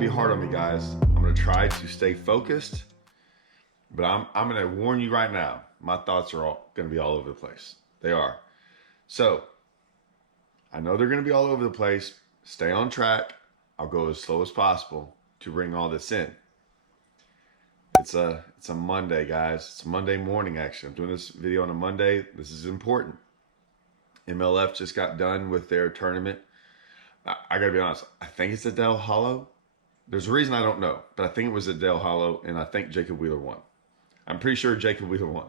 to be hard on me, guys. I'm going to try to stay focused, but I'm going to warn you right now. My thoughts are all going to be all over the place. They are. So I know they're going to be all over the place. Stay on track. I'll go as slow as possible to bring all this in. It's a Monday, guys. It's a Monday morning, actually. I'm doing this video on a Monday. This is important. MLF just got done with their tournament. I got to be honest. I think it's at Dale Hollow. There's a reason I don't know, but I think it was at Dale Hollow, and I think Jacob Wheeler won. I'm pretty sure Jacob Wheeler won.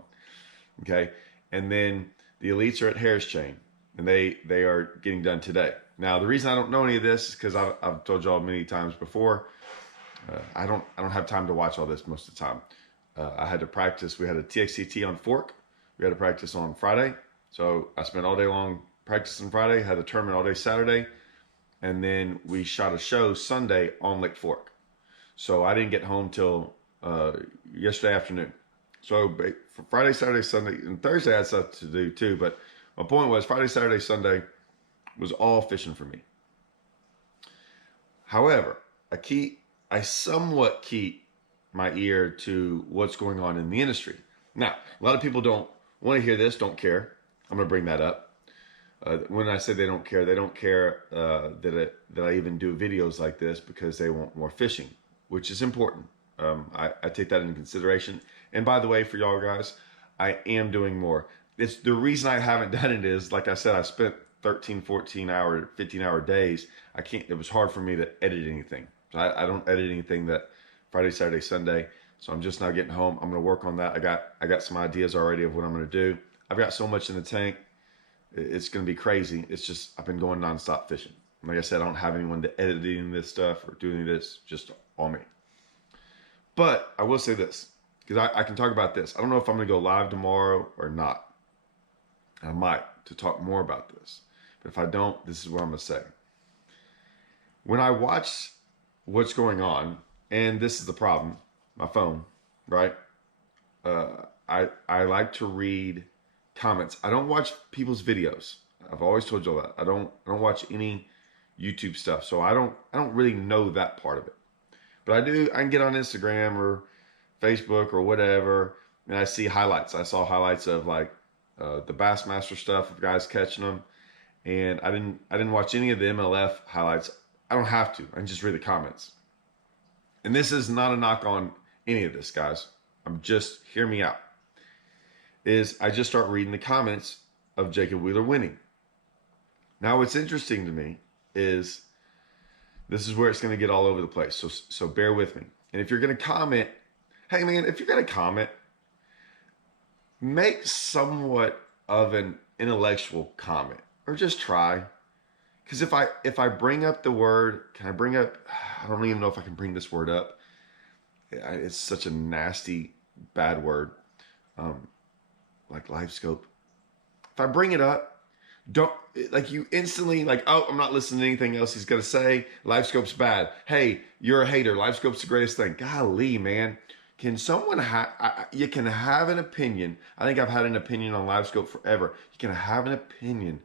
Okay? And then the elites are at Harris Chain, and they are getting done today. Now, the reason I don't know any of this is because I've told y'all many times before, I don't have time to watch all this most of the time. I had to practice. We had a TXCT on Fork. We had to practice on Friday. So I spent all day long practicing Friday, had the tournament all day Saturday, and then we shot a show Sunday on Lake Fork. So I didn't get home till yesterday afternoon. So for Friday, Saturday, Sunday, and Thursday I had stuff to do too. But my point was Friday, Saturday, Sunday was all fishing for me. However, I somewhat keep my ear to what's going on in the industry. Now, a lot of people don't want to hear this, don't care. I'm going to bring that up. When I say they don't care that I even do videos like this because they want more fishing, which is important. I take that into consideration. And by the way, for y'all guys, I am doing more. It's the reason I haven't done it is, like I said, I spent 13, 14 hour, 15 hour days. It was hard for me to edit anything. So I don't edit anything that Friday, Saturday, Sunday. So I'm just now getting home. I'm going to work on that. I got some ideas already of what I'm going to do. I've got so much in the tank. It's going to be crazy. It's just, I've been going nonstop fishing. Like I said, I don't have anyone to editing this stuff or doing this, just all me. But I will say this, because I can talk about this. I don't know if I'm going to go live tomorrow or not. I might, to talk more about this. But if I don't, this is what I'm going to say. When I watch what's going on, and this is the problem, my phone, right? I like to read comments. I don't watch people's videos. I've always told you all that. I don't watch any YouTube stuff. So I don't really know that part of it. But I can get on Instagram or Facebook or whatever, and I see highlights. I saw highlights of like the Bassmaster stuff of guys catching them. And I didn't watch any of the MLF highlights. I don't have to. I can just read the comments. And this is not a knock on any of this, guys. Hear me out. I just start reading the comments of Jacob Wheeler winning. Now, what's interesting to me is this is where it's going to get all over the place. So bear with me. And if you're going to comment, hey man, if you're going to comment, make somewhat of an intellectual comment, or just try. Because if I bring up the word, I don't even know if I can bring this word up. It's such a nasty, bad word. Like LiveScope. If I bring it up, don't, like, you instantly, like, oh, I'm not listening to anything else he's going to say. LiveScope's bad. Hey, you're a hater. LiveScope's the greatest thing. Golly, man. Can someone you can have an opinion. I think I've had an opinion on LiveScope forever. You can have an opinion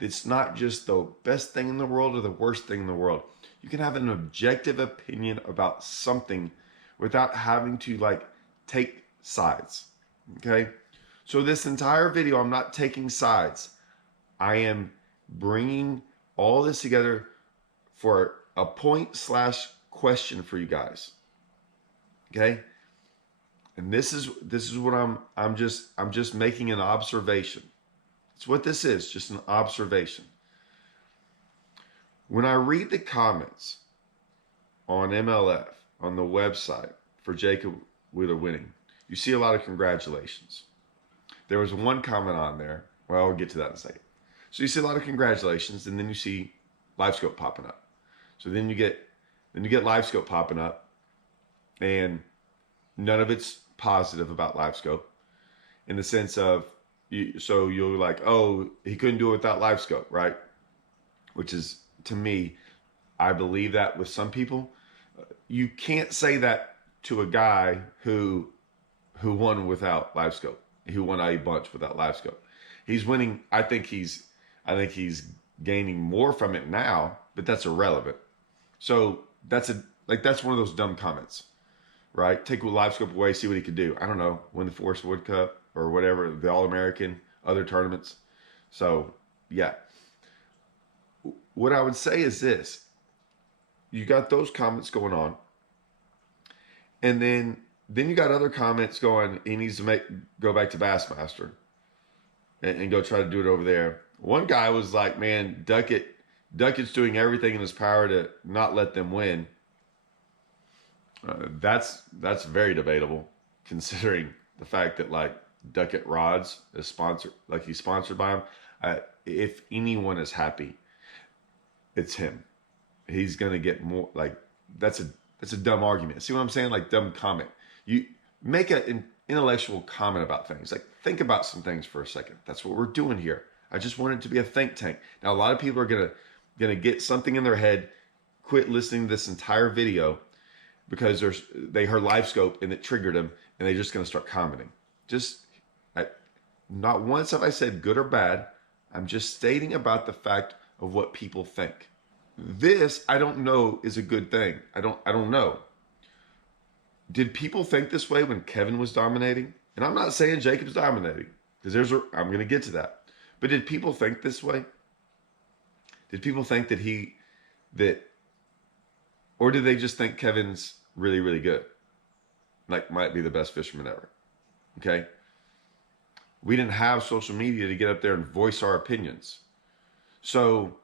that's not just the best thing in the world or the worst thing in the world. You can have an objective opinion about something without having to, like, take sides. Okay? So this entire video, I'm not taking sides. I am bringing all this together for a point/question for you guys. Okay? And this is what I'm just making an observation. It's what this is, just an observation. When I read the comments on MLF, on the website for Jacob Wheeler winning, you see a lot of congratulations. There was one comment on there. Well, I'll get to that in a second. So you see a lot of congratulations, and then you see LiveScope popping up. So then you get LiveScope popping up, and none of it's positive about LiveScope, in the sense of, so you're like, oh, he couldn't do it without LiveScope, right? Which is, to me, I believe that with some people. You can't say that to a guy who won without LiveScope, who won a bunch without LiveScope. He's winning. I think he's gaining more from it now, but that's irrelevant. So that's Like that's one of those dumb comments, right? Take LiveScope away, see what he could do. I don't know, win the Forrest Wood Cup or whatever, the All-American, other tournaments. So, yeah. What I would say is this. You got those comments going on. And then you got other comments going, he needs to go back to Bassmaster and go try to do it over there. One guy was like, man, Duckett's doing everything in his power to not let them win. That's very debatable, considering the fact that like Duckett Rods is sponsored, like he's sponsored by him. If anyone is happy, it's him. He's gonna get more. Like that's a dumb argument. See what I'm saying? Like dumb comment. You make an intellectual comment about things. Like think about some things for a second. That's what we're doing here. I just want it to be a think tank. Now a lot of people are gonna get something in their head, quit listening to this entire video because they heard LiveScope and it triggered them, and they're just gonna start commenting. Not once have I said good or bad. I'm just stating about the fact of what people think. This, I don't know, is a good thing. I don't know. Did people think this way when Kevin was dominating? And I'm not saying Jacob's dominating, because I'm going to get to that. But did people think this way? Did people think or did they just think Kevin's really, really good? Like, might be the best fisherman ever. Okay? We didn't have social media to get up there and voice our opinions. So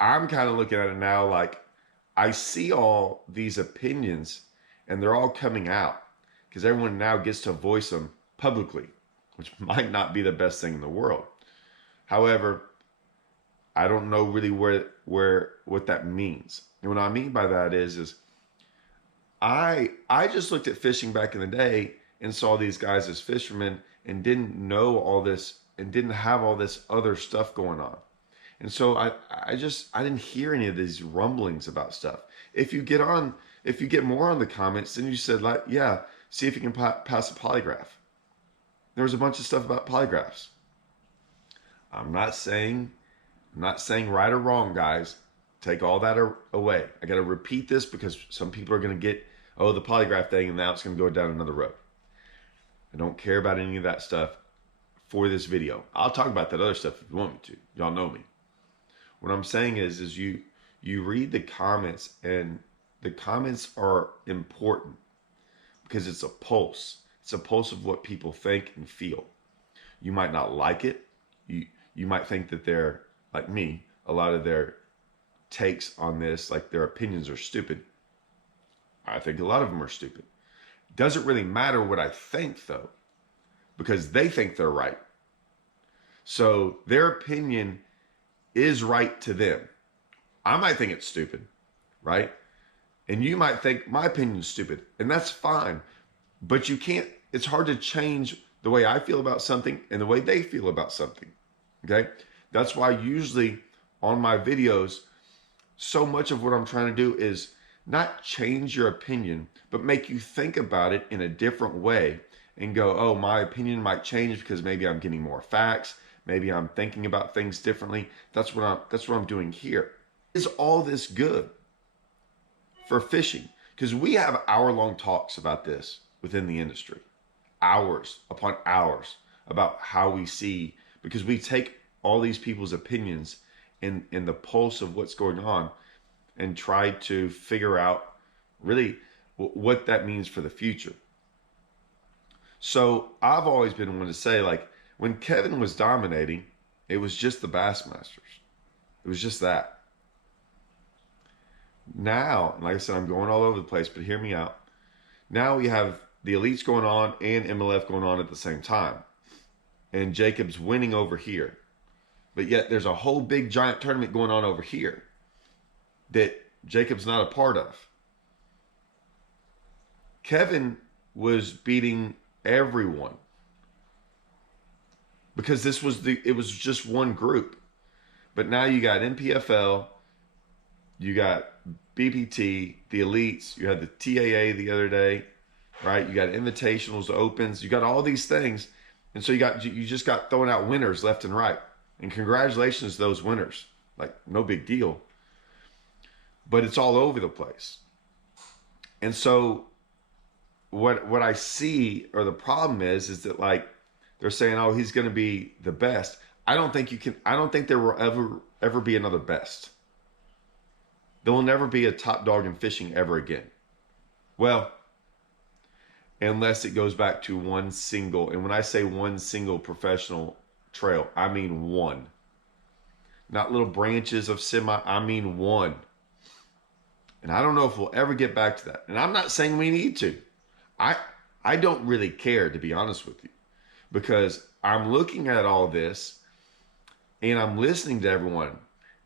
I'm kind of looking at it now like I see all these opinions and they're all coming out because everyone now gets to voice them publicly, which might not be the best thing in the world. However, I don't know really what that means. And what I mean by that is I just looked at fishing back in the day and saw these guys as fishermen and didn't know all this and didn't have all this other stuff going on. And so I didn't hear any of these rumblings about stuff. If you get more on the comments, then you said, like, yeah, see if you can pass a polygraph. There was a bunch of stuff about polygraphs. I'm not saying right or wrong, guys. Take all that away. I got to repeat this because some people are going to get, the polygraph thing, and now it's going to go down another road. I don't care about any of that stuff for this video. I'll talk about that other stuff if you want me to. Y'all know me. What I'm saying is you read the comments, and the comments are important because it's a pulse. It's a pulse of what people think and feel. You might not like it. You might think that they're, like me, a lot of their takes on this, like their opinions are stupid. I think a lot of them are stupid. Doesn't really matter what I think, though, because they think they're right. So their opinion is right to them. I might think it's stupid, right? And you might think my opinion's stupid, and that's fine. But it's hard to change the way I feel about something and the way they feel about something, okay? That's why usually on my videos, so much of what I'm trying to do is not change your opinion, but make you think about it in a different way and go, oh, my opinion might change because maybe I'm getting more facts. Maybe I'm thinking about things differently. That's what I'm doing here. Is all this good for fishing? Because we have hour-long talks about this within the industry. Hours upon hours about how we see, because we take all these people's opinions in the pulse of what's going on and try to figure out really what that means for the future. So I've always been one to say, like, when Kevin was dominating, it was just the Bassmasters. It was just that. Now, like I said, I'm going all over the place, but hear me out. Now we have the elites going on and MLF going on at the same time. And Jacob's winning over here. But yet there's a whole big giant tournament going on over here that Jacob's not a part of. Kevin was beating everyone because it was just one group. But now you got NPFL, you got BPT, the elites, you had the TAA the other day, right? You got invitationals, opens, you got all these things. And so you just got throwing out winners left and right. And congratulations to those winners. Like, no big deal. But it's all over the place. And so what I see, or the problem is that like they're saying, oh, he's going to be the best. I don't think you can. I don't think there will ever be another best. There will never be a top dog in fishing ever again. Well, unless it goes back to one single. And when I say one single professional trail, I mean one. Not little branches of semi. I mean one. And I don't know if we'll ever get back to that. And I'm not saying we need to. I I don't really care, to be honest with you, because I'm looking at all this and I'm listening to everyone,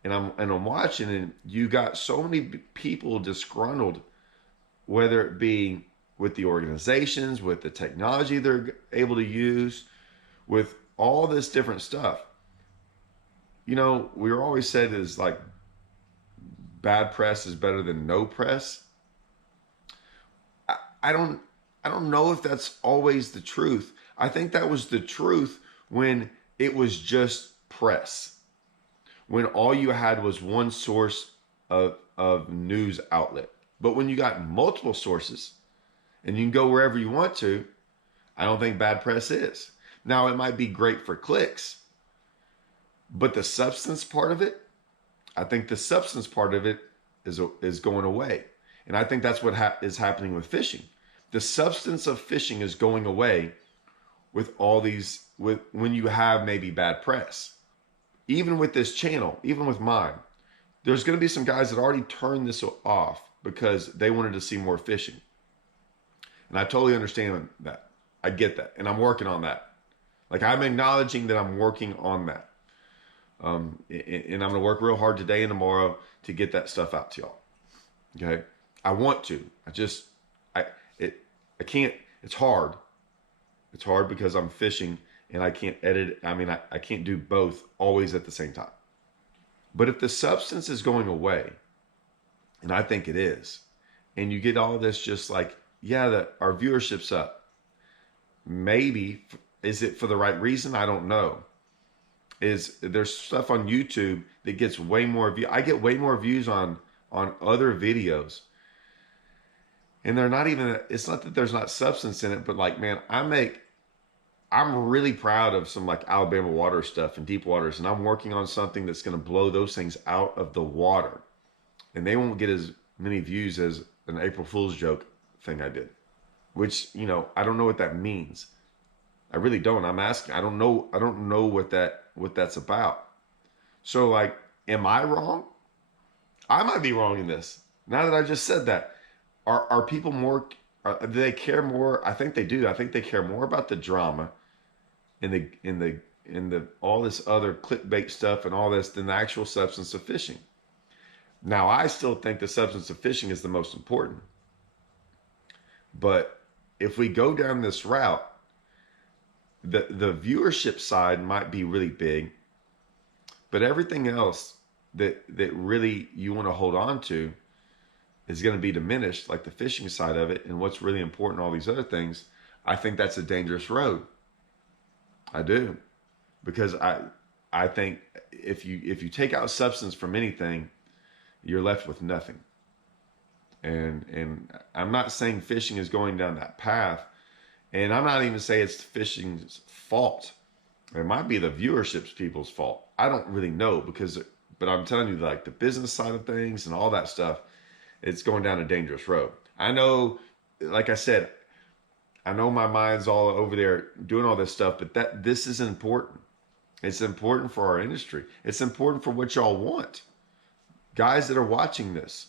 and I'm watching, and you got so many people disgruntled, whether it be with the organizations, with the technology they're able to use, with all this different stuff. You know, we were always said is like bad press is better than no press. I don't I don't know if that's always the truth. I think that was the truth when it was just press. When all you had was one source of news outlet. But when you got multiple sources and you can go wherever you want to, I don't think bad press is. Now it might be great for clicks, but the substance part of it, I think the substance part of it is going away. And I think that's what is happening with fishing. The substance of fishing is going away with all these, with when you have maybe bad press. Even with this channel, even with mine, there's going to be some guys that already turned this off because they wanted to see more fishing. And I totally understand that. I get that. And I'm working on that. Like, I'm acknowledging that I'm working on that. And I'm going to work real hard today and tomorrow to get that stuff out to y'all. Okay. I want to. I can't. It's hard. It's hard because I'm fishing and I can't edit. I mean, I can't do both always at the same time. But if the substance is going away, and I think it is, and you get all this just like, yeah, that our viewership's up. Maybe, is it for the right reason? I don't know. There's stuff on YouTube that gets way more views. I get way more views on other videos. And they're not even, it's not that there's not substance in it, but like, man, I'm really proud of some like Alabama water stuff and deep waters. And I'm working on something that's going to blow those things out of the water. And they won't get as many views as an April Fool's joke thing I did, which, you know, I don't know what that means. I really don't. I'm asking, I don't know what that's about. So like, am I wrong? I might be wrong in this. Now that I just said that, are people more, do they care more? I think they do. I think they care more about the drama in the all this other clickbait stuff and all this than the actual substance of fishing. Now, I still think the substance of fishing is the most important. But if we go down this route, the viewership side might be really big, but everything else that really you want to hold on to is going to be diminished, like the fishing side of it and what's really important, all these other things. I think that's a dangerous road. I do. Because I think if you take out substance from anything, you're left with nothing. And I'm not saying fishing is going down that path, and I'm not even saying it's fishing's fault. It might be the viewership's people's fault. I don't really know, but I'm telling you, like the business side of things and all that stuff, it's going down a dangerous road. I know, like I said, I know my mind's all over there doing all this stuff, but this is important. It's important for our industry. It's important for what y'all want. Guys that are watching this,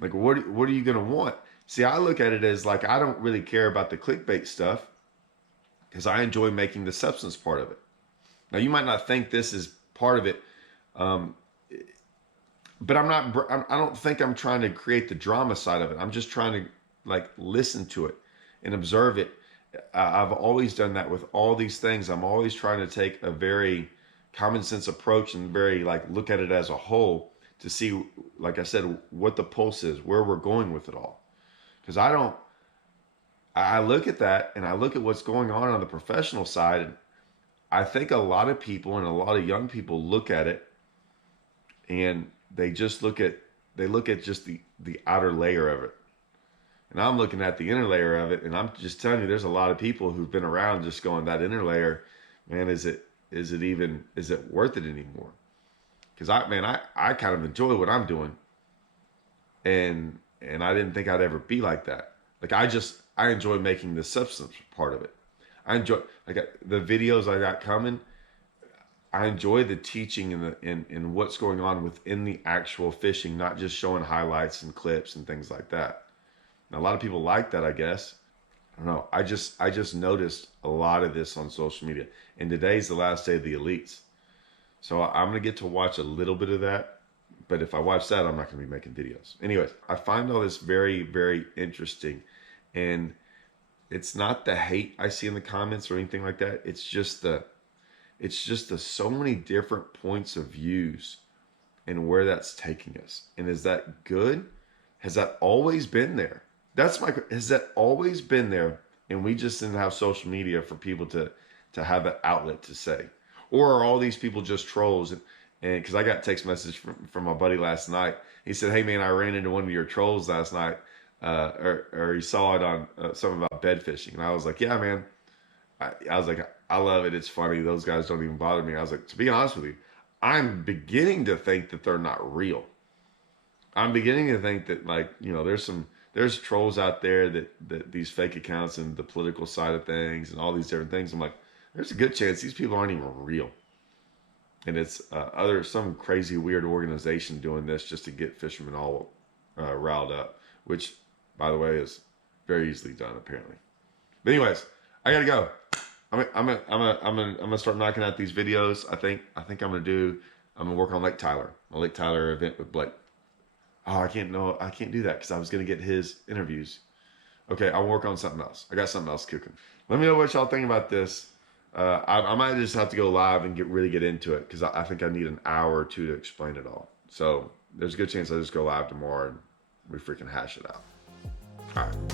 like what are you going to want? See, I look at it as like, I don't really care about the clickbait stuff because I enjoy making the substance part of it. Now, you might not think this is part of it, but I don't think I'm trying to create the drama side of it. I'm just trying to like listen to it and observe it. I've always done that with all these things. I'm always trying to take a very common sense approach and very like look at it as a whole to see, like I said, what the pulse is, where we're going with it all. Because I look at that and I look at what's going on the professional side. And I think a lot of people and a lot of young people look at it and they just look at just the outer layer of it. And I'm looking at the inner layer of it, and I'm just telling you, there's a lot of people who've been around just going, that inner layer, man, is it worth it anymore? Because I kind of enjoy what I'm doing, and I didn't think I'd ever be like that. Like I enjoy making the substance part of it. I enjoy the videos I got coming. I enjoy the teaching and and what's going on within the actual fishing, not just showing highlights and clips and things like that. Now, a lot of people like that, I guess. I don't know. I just noticed a lot of this on social media. And today's the last day of the elites. So I'm going to get to watch a little bit of that. But if I watch that, I'm not going to be making videos. Anyways, I find all this very, very interesting. And it's not the hate I see in the comments or anything like that. It's just the so many different points of views and where that's taking us. And is that good? Has that always been there? Has that always been there? And we just didn't have social media for people to have an outlet to say, or are all these people just trolls? And because I got a text message from my buddy last night, he said, "Hey man, I ran into one of your trolls last night, or he saw it on something about bed fishing." And I was like, "Yeah, man." I was like, "I love it. It's funny. Those guys don't even bother me." I was like, to be honest with you, I'm beginning to think that they're not real. I'm beginning to think that, like, there's trolls out there that these fake accounts and the political side of things and all these different things. I'm like, there's a good chance these people aren't even real. And it's some crazy weird organization doing this just to get fishermen all riled up, which, by the way, is very easily done apparently. But anyways, I gotta go. I'm gonna start knocking out these videos. I think I'm gonna work on Lake Tyler, a Lake Tyler event with Blake. Oh, I can't do that because I was gonna get his interviews. Okay, I'll work on something else. I got something else cooking. Let me know what y'all think about this. I might just have to go live and really get into it because I think I need an hour or two to explain it all. So there's a good chance I just go live tomorrow and we freaking hash it out. All right.